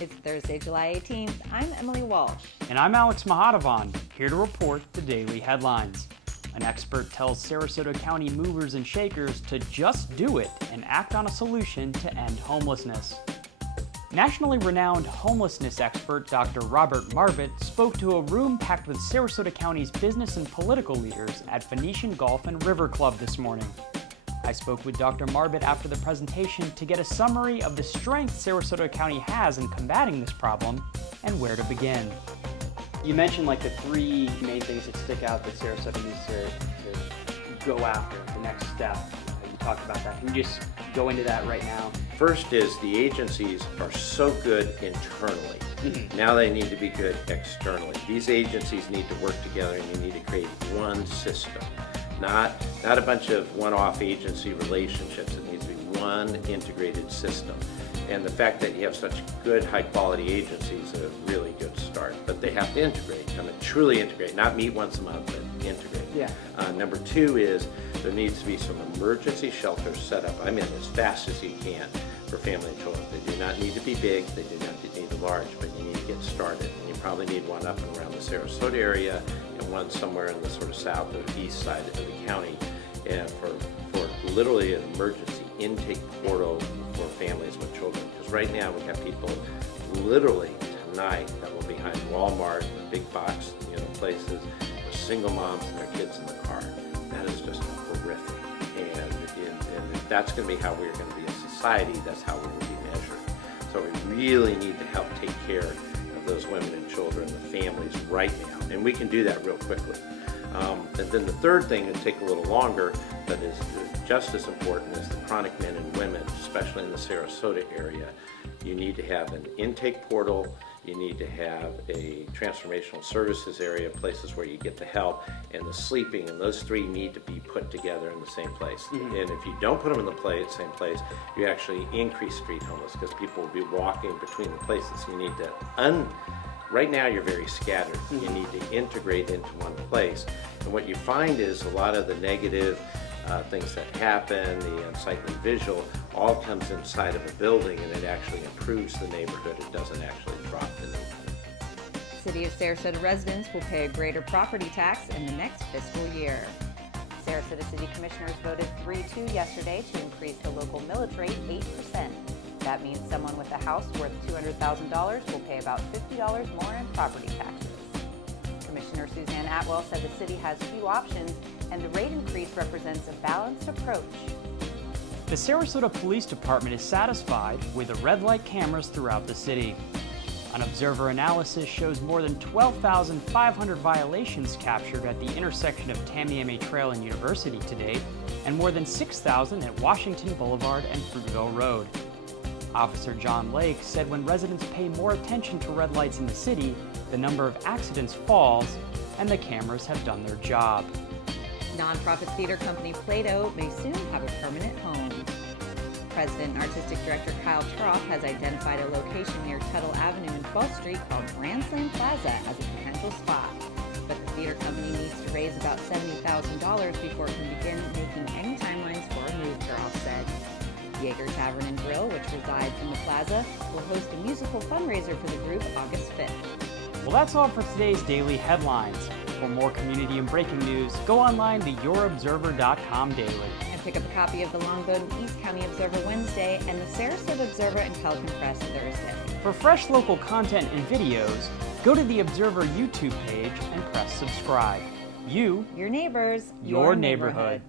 It's Thursday, July 18th. I'm Emily Walsh. And I'm Alex Mahadavan, here to report the daily headlines. An expert tells Sarasota County movers and shakers to just do it and act on a solution to end homelessness. Nationally renowned homelessness expert Dr. Robert Marvitt spoke to a room packed with Sarasota County's business and political leaders at Venetian Golf and River Club this morning. I spoke with Dr. Marvitt after the presentation to get a summary of the strength Sarasota County has in combating this problem and where to begin. You mentioned like the three main things that stick out that Sarasota needs to go after, the next step. You talked about that. Can you just go into that right now? First is the agencies are so good internally. Now they need to be good externally. These agencies need to work together and you need to create one system. Not a bunch of one-off agency relationships. It needs to be one integrated system. And the fact that you have such good, high-quality agencies is a really good start. But they have to integrate, truly integrate, not meet once a month, but integrate. Yeah. Number two is there needs to be some emergency shelters set up, as fast as you can for family and children. They do not need to be big, they do not need to be large, but you need to get started. And you probably need one up and around the Sarasota area and one somewhere in the sort of south or east side of the county for literally an emergency intake portal for families with children. Because right now we have people literally tonight that will be behind Walmart, the big box places, with single moms and their kids in the car. That is just horrific. And if that's going to be how we're going to be a society, that's how we will be measured. So we really need to help take care of those women and children, the families right now. And we can do that real quickly. And then the third thing, it'll take a little longer, but is just as important as the chronic men and women, especially in the Sarasota area. You need to have an intake portal, you need to have a transformational services area, places where you get the help, and the sleeping, and those three need to be put together in the same place. And if you don't put them in the same place, you actually increase street homeless because people will be walking between the places. You need to right now you're very scattered. You need to integrate into one place. And what you find is a lot of the negative things that happen, the unsightly visual, all comes inside of a building and it actually improves the neighborhood. It doesn't actually drop the neighborhood. City of Sarasota residents will pay a greater property tax in the next fiscal year. Sarasota City Commissioners voted 3-2 yesterday to increase the local millage rate 8%. That means someone with a house worth $200,000 will pay about $50 more in property taxes. Commissioner Suzanne Atwell said the city has few options and the rate increase represents a balanced approach. The Sarasota Police Department is satisfied with the red light cameras throughout the city. An observer analysis shows more than 12,500 violations captured at the intersection of Tamiami Trail and University to date, and more than 6,000 at Washington Boulevard and Fruitville Road. Officer John Lake said when residents pay more attention to red lights in the city, the number of accidents falls, and the cameras have done their job. Nonprofit theater company Play-Doh may soon have a permanent home. President and Artistic Director Kyle Turoff has identified a location near Tuttle Avenue and 12th Street called Grand Slam Plaza as a potential spot. But the theater company needs to raise about $70,000 before it can begin making any timelines for a move, Turoff said. Jaeger Tavern and Grill, which resides in the plaza, will host a musical fundraiser for the group August 5th. Well, that's all for today's daily headlines. For more community and breaking news, go online to yourobserver.com daily. And pick up a copy of the Longboat and East County Observer Wednesday and the Sarasota Observer and Pelican Press Thursday. For fresh local content and videos, go to the Observer YouTube page and press subscribe. Your neighbors, your neighborhood.